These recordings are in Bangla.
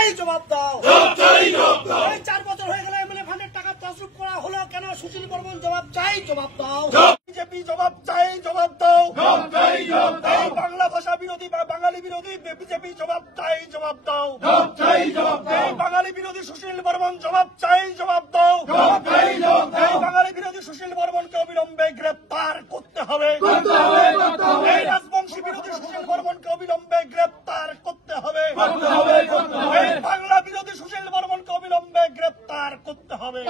চাই, জবাব দাও। এই 4 বছর হয়ে গেল এমএলএ ফান্ডের টাকা তসরুপ করা হলো কেন? সুশীল বর্মন জবাব চাই, জবাব দাও। বিজেপি জবাব চাই, জবাব দাও। এই বাংলা ভাষা বিরোধী বা বাঙালি বিরোধী বিজেপি জবাব চাই, জবাব দাও। এই বাঙালি বিরোধী সুশীল বর্মন জবাব চাই, জবাব দাও। এই বাঙালি বিরোধী সুশীল বর্মনকে অবিলম্বে গ্রেপ্তার করতে হবে। এই রাজবংশী বিরোধী সুশীল বর্মনকে অবিলম্বে গ্রেপ্তার করতে হবে। এই বাংলা বিরোধী সুশীল বর্মনকে অবিলম্বে গ্রেপ্তার করতে হবে।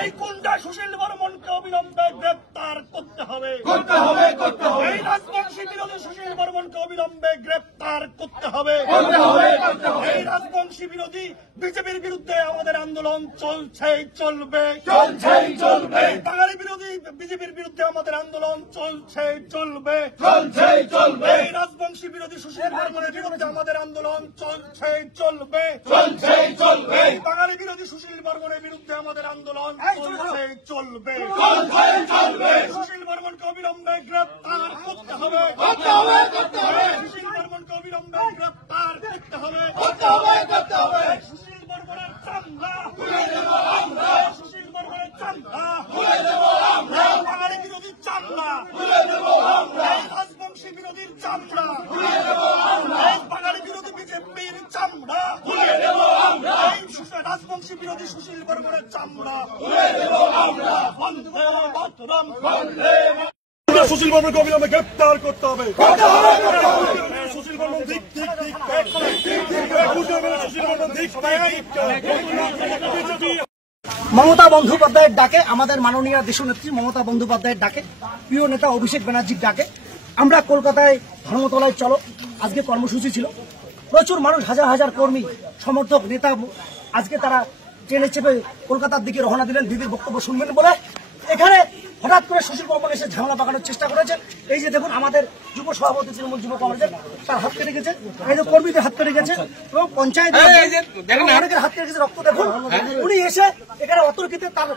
এই গুন্ডা সুশীল বর্মনকে অবিলম্বে গ্রেপ্তার করতে হবে। এই রাজবংশী বিরোধী সুশীল বর্মনকে অবিলম্বে গ্রেপ্তার করতে হবে। এই রাজবংশী বিরোধী বিজেপির বিরুদ্ধে আমাদের আন্দোলন চলছে, চলবে। এই বাঙালি বিরোধী বিজেপির বিরুদ্ধে আমাদের আন্দোলন চলছে, চলবে। এই রাজবংশী বিরোধী সুশীল বর্মনের বিরুদ্ধে আমাদের আন্দোলন চলছে, চলবে। এই বাঙালি বিরোধী সুশীল বর্মনের বিরুদ্ধে আমাদের আন্দোলন চলছে, চলবে। সুশীল বর্মনকে অবিলম্বে গ্রেপ্তার করতে হবে। সুশীল বর্মনকে অবিলম্বে গ্রেপ্তার করতে হবে। সুশীল বর্মনের চামড়া খুলে দেব আমরা। সুশীল বর্মনের চামড়া খুলে দেব আমরা। বাঙালি বিরোধী চামড়া খুলে দেব আমরা। রাজবংশী বিরোধীর চামড়া খুলে দেব আমরা। বাঙালি বিরোধী বিজেপির চামড়া খুলে দেব আমরা। রাজবংশী বিরোধী সুশীল বর্মনের চামড়া খুলে দেব আমরা। বন্দে মাতরম, বন্দে মাতরম। সুশীল বর্মনকে অবিলম্বে গ্রেপ্তার করতে হবে। সুশীল বর্মন দিক দিক দিক মমতা বন্দ্যোপাধ্যায়ের ডাকে, আমাদের মাননীয় দেশনেত্রী মমতা বন্দ্যোপাধ্যায়ের ডাকে, প্রিয় নেতা অভিষেক ব্যানার্জির ডাকে আমরা কলকাতায় ধর্মতলায় চলো আজকে কর্মসূচি ছিল। প্রচুর মানুষ, হাজার হাজার কর্মী, সমর্থক, নেতা আজকে তারা ট্রেনে চেপে কলকাতার দিকে রওনা দিলেন দিদির বক্তব্য শুনবেন বলে। এখানে হঠাৎ করে সুশীল বর্মন এসে ঝামেলা পাকানোর চেষ্টা করেছে। এই যে দেখুন আমাদের যুব সভাপতি তৃণমূল যুব কংগ্রেসের, তার হাত কেটে গেছে, এই যে কর্মীদের হাত কেটে গেছে এবং পঞ্চায়েত অনেকের হাত কেটে গেছে, রক্ত দেখুন। উনি এসে এখানে অতর্কিতে তার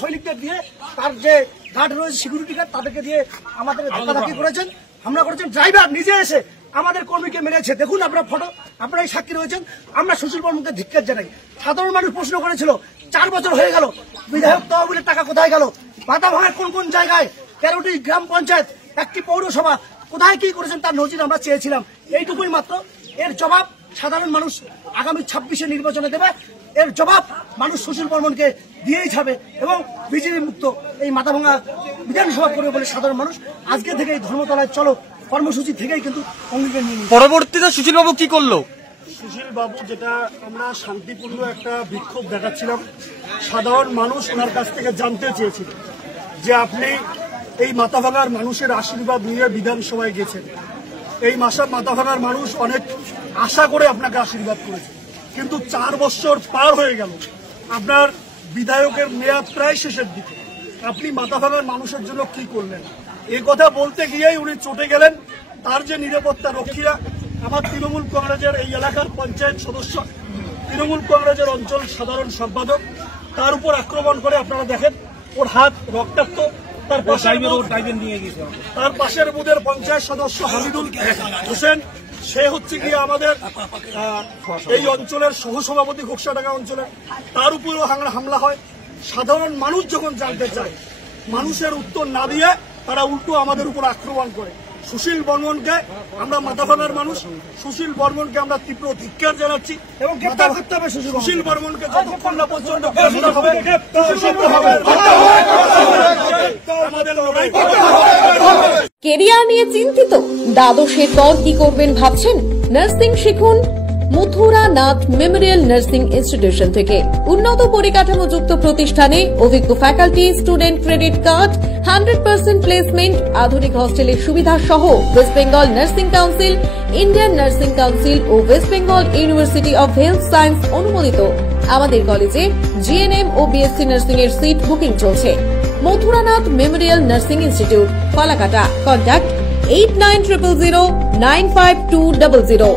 সৈনিকদের দিয়ে, তার যে গার্ড রয়েছে সিকিউরিটি গার্ড, তাদেরকে দিয়ে আমাদের ধাক্কাধাক্কি করেছেন, হামলা করেছেন। ড্রাইভার নিজে এসে আমাদের কর্মীকে মেরেছে। দেখুন আপনার ফটো, আপনারা এই সাক্ষী রয়েছেন। আমরা সুশীল বর্মনকে ধিক্কার জানাই। সাধারণ মানুষ প্রশ্ন করেছিল 4 বছর হয়ে গেল, বিধায়ক তহবিলের টাকা কোথায় গেল? মাথা ভাঙার কোন কোন জায়গায়, 13টি গ্রাম পঞ্চায়েত, 1টি পৌরসভা, কোথায় কি করেছেন তার নজির আমরা চেয়েছিলাম। এইটুকুই মাত্র। এর জবাব সাধারণ মানুষ আগামী 26-এ নির্বাচনে দেবে। এর জবাব মানুষ সুশীল বর্মনকে দিয়েই যাবে এবং বিজেপি মুক্ত এই মাথাভাঙা বিধানসভা করবে বলে সাধারণ মানুষ আজকে থেকে এই ধর্মতলায় চলো কর্মসূচি থেকেই কিন্তু অঙ্গীকার নিয়ে নিল। পরবর্তীতে সুশীল বাবু কি করলো? সুশীল বাবু যেটা আমরা শান্তিপূর্ণ একটা বিক্ষোভ দেখাচ্ছিলাম, সাধারণ মানুষ ওনার কাছ থেকে জানতে চেয়েছিল যে আপনি এই মাথাভাঙার মানুষের আশীর্বাদ নিয়ে বিধানসভায় গেছেন। এই মাথাভাঙার মানুষ অনেক আশা করে আপনাকে আশীর্বাদ করেছে, কিন্তু 4 বছর পার হয়ে গেল, আপনার বিধায়কের মেয়াদ প্রায় শেষের দিকে। আপনি মাথাভাঙার মানুষের জন্য কি করলেন? এই কথা বলতে গিয়েই উনি চটে গেলেন। তার যে নিরাপত্তা রক্ষীরা, আমার তৃণমূল কংগ্রেসের এই এলাকার পঞ্চায়েত সদস্য, তৃণমূল কংগ্রেসের অঞ্চল সাধারণ সম্পাদক, তার উপর আক্রমণ করে। আপনারা দেখেন ওর হাত রক্তাক্ত। তার পাশের বুথের পঞ্চায়েত সদস্য হামিদুল হোসেন, সে হচ্ছে গিয়ে আমাদের এই অঞ্চলের সহসভাপতি ঘোকসাডাঙ্গা অঞ্চলের, তার উপরেও হামলা হয়। সাধারণ মানুষ যখন জানতে চায়, মানুষের উত্তর না দিয়ে তারা উল্টো আমাদের উপর আক্রমণ করে। সুশীল বর্মনকে আমরা মাথাভাঙার মানুষ, সুশীল বর্মনকে আমরা তীব্র ধিক্কার জানাচ্ছি এবং গ্রেফতার করতে হবে। সুশীল বর্মনকে যতক্ষণ না পর্যন্ত কেরিয়ার নিয়ে চিন্তিত? দ্বাদশের পর কি করবেন ভাবছেন? নার্সিং শিখুন Mathura Nath Memorial Nursing Institution থেকে। উন্নত পরিকাঠামোযুক্ত প্রতিষ্ঠানে অভিজ্ঞ faculty, student credit card, 100% placement, আধুনিক হস্টেলের সুবিধা সহ West Bengal Nursing Council, Indian Nursing Council ও West Bengal University of Health Science অনুমোদিত। আমাদের কলেজে জিএনএম ও বিএসসি নার্সিং এর সিট বুকিং চলছে। Mathuranath Memorial Nursing Institute, Falakata. Contact 8900095200।